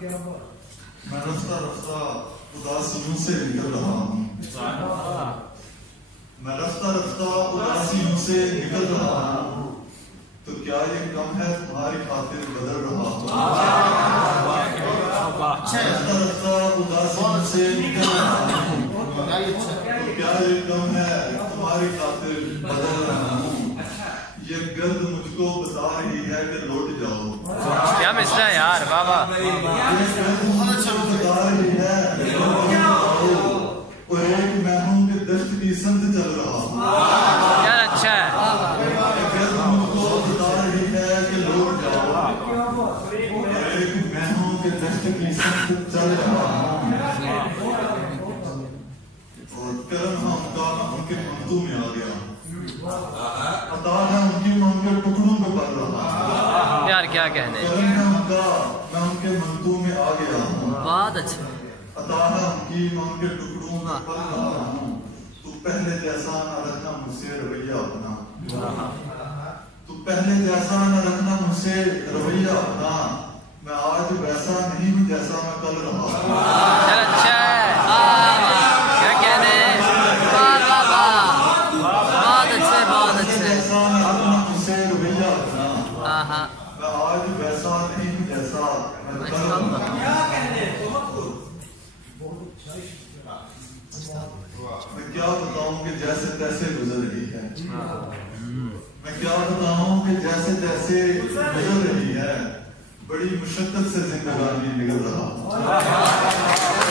میں رفتہ رفتہ اداسیوں سے نکل رہا ہوں، میں رفتہ رفتہ اداسیوں سے نکل رہا ہوں، تو کیا یہ کم ہے تمہاری خاطر بدل رہا ہوں؟ رفتہ رفتہ اداسیوں سے نکل رہا ہوں، تو کیا یہ کم ہے تمہاری خاطر بدل رہا ہوں؟ یہ گرد مجھ کو بتا رہی ہے کہ لوٹ جاؤ، کیا مسئلہ ہے یار بابا، یہ گرد مجھ کو بتا رہی ہے کہ لوٹ جاؤ، اور ایک میں ہوں کہ دشت کی سمت چل رہا ہوں، یار اچھا ہے، یہ گرد مجھ کو بتا رہی ہے کہ لوٹ جاؤ، اور ایک میں ہوں کہ دشت کی سمت چل رہا ہوں، اور کرم ہم کا ان کے منتو میں آ گیا، عطا ہے ان کی میں ان کے ٹکڑوں پہ پڑ رہا ہوں، یار کیا کہنے، کرم ہے ان کا میں ان کے منتو میں آ گیا ہوں، بہت اچھا، عطا ہے ان کی میں ان کے ٹکڑوں پہ پڑ رہا ہوں، تو پہلے جیسا نہ رکھنا مجھ سے رویہ اپنا، تو پہلے جیسا نہ رکھنا مجھ سے رویہ اپنا، میں آج ویسا نہیں ہوں جیسا میں کل رہا ہوں، یار اچھا ہے، کیا کہنے، بہت اچھے بہت اچھے، جیسا نہ رکھنا مجھ سے رویہ اپنا، ہاں میں آج ویسا نہیں ہوں جیسا میں کل رہا ہوں، میں کیا بتاؤں کہ جیسے تیسے گزر رہی ہے، میں کیا بتاؤں کہ جیسے تیسے گزر رہی ہے، بڑی مشقت سے زندگانی نکل رہا ہوں۔